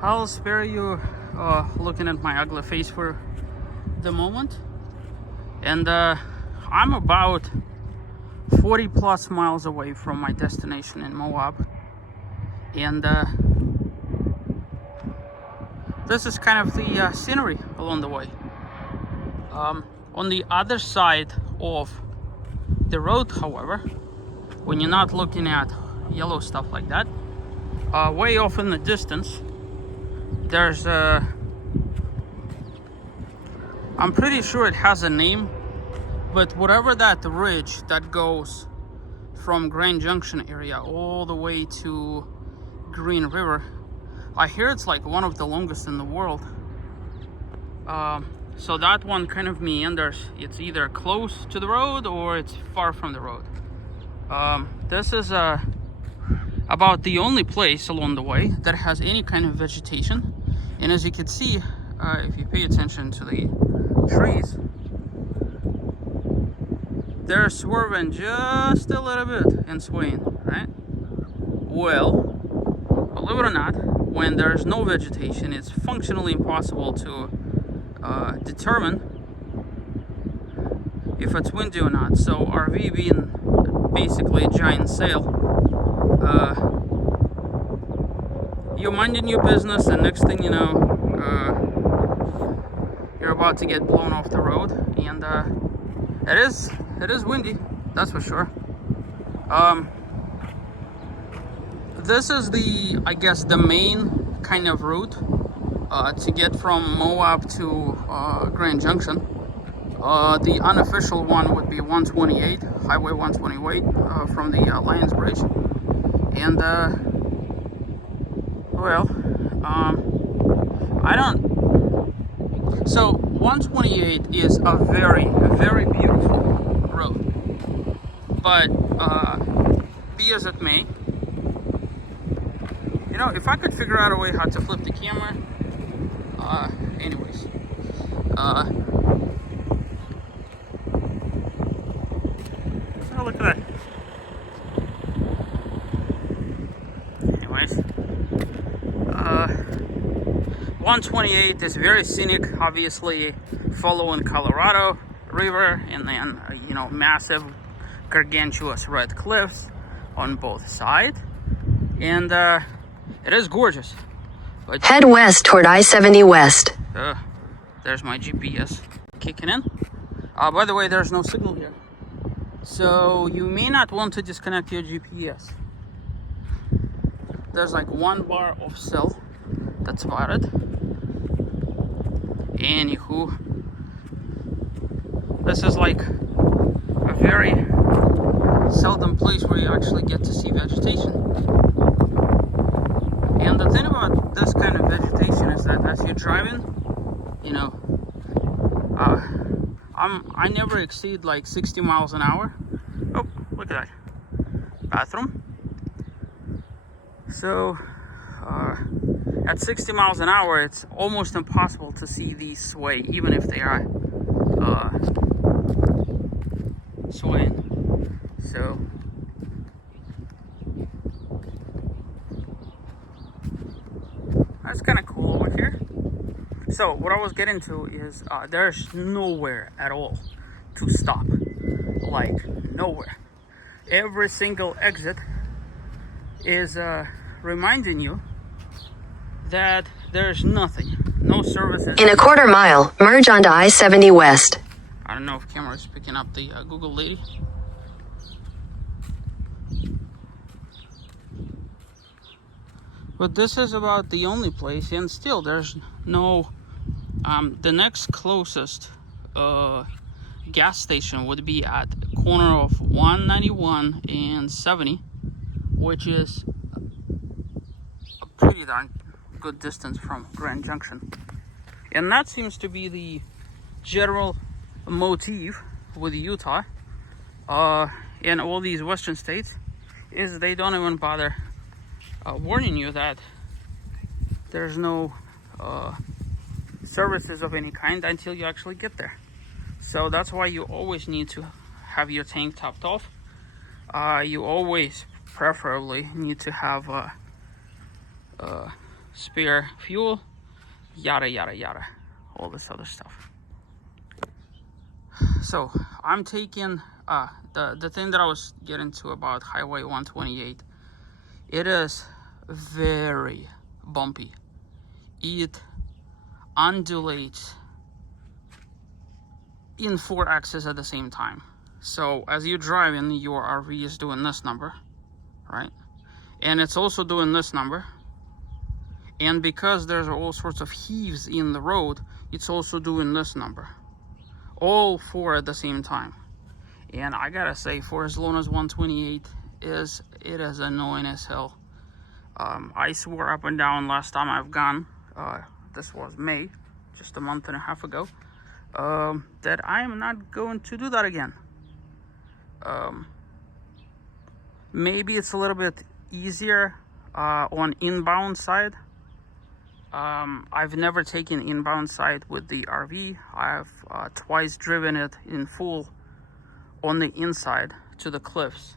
I'll spare you looking at my ugly face for the moment. And I'm about 40 plus miles away from my destination in Moab. And this is kind of the scenery along the way. On the other side of the road, however, when you're not looking at yellow stuff like that, way off in the distance, there's I'm pretty sure it has a name, but whatever that ridge that goes from Grand Junction area all the way to Green River, I hear it's like one of the longest in the world. So that one kind of meanders. It's either close to the road or it's far from the road. This is about the only place along the way that has any kind of vegetation. And as you can see, if you pay attention to the trees, they're swerving just a little bit and swaying, right? Well, believe it or not, when there's no vegetation, it's functionally impossible to determine if it's windy or not. So RV being basically a giant sail, you're minding your business, and next thing you know, you're about to get blown off the road. And it is windy, that's for sure. This is I guess the main kind of route to get from Moab to Grand Junction. The unofficial one would be 128, Highway 128, from the Lions Bridge. And so 128 is a very, very beautiful road. But be as it may, you know, if I could figure out a way how to flip the camera, anyways, so look at that. Anyways, 128 is very scenic, obviously following Colorado River, and then you know, massive gargantuous red cliffs on both sides, and it is gorgeous. But head west toward I-70 West. There's my GPS kicking in. By the way, there's no signal here, so you may not want to disconnect your GPS. There's like 1 bar of cell, that's about it. Anywho, this is like a very seldom place where you actually get to see vegetation. And the thing about this kind of vegetation is that as you're driving, you know, I never exceed like 60 miles an hour. Oh, look at that bathroom. So at 60 miles an hour, it's almost impossible to see these sway, even if they are swaying. So that's kind of cool over here. So what I was getting to is there's nowhere at all to stop, like nowhere. Every single exit is reminding you that there's nothing, no services. In a quarter mile, merge onto I-70 West. I don't know if camera is picking up the Google lady. But this is about the only place, and still there's no, the next closest gas station would be at the corner of 191 and 70, which is a pretty darn good distance from Grand Junction. And that seems to be the general motif with Utah and all these western states, is they don't even bother warning you that there's no services of any kind until you actually get there. So that's why you always need to have your tank topped off. You always preferably need to have spare fuel, yada yada yada, all this other stuff. So I'm taking the thing that I was getting to about Highway 128. It is very bumpy. It undulates in 4 axes at the same time. So as you're driving, your RV is doing this number, right? And it's also doing this number. And because there's all sorts of heaves in the road, it's also doing this number. All 4 at the same time. And I gotta say, for as long as 128 is, it is annoying as hell. I swore up and down last time I've gone, this was May, just a month and a half ago, that I am not going to do that again. Maybe it's a little bit easier on inbound side. I've never taken inbound side with the RV. I've twice driven it in full on the inside to the cliffs,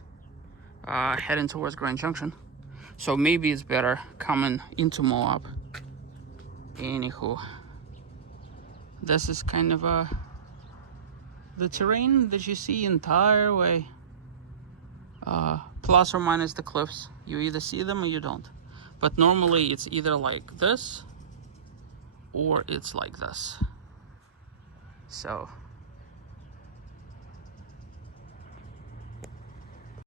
heading towards Grand Junction. So maybe it's better coming into Moab. Anywho, this is kind of the terrain that you see entire way, plus or minus the cliffs. You either see them or you don't. But normally it's either like this or it's like this. So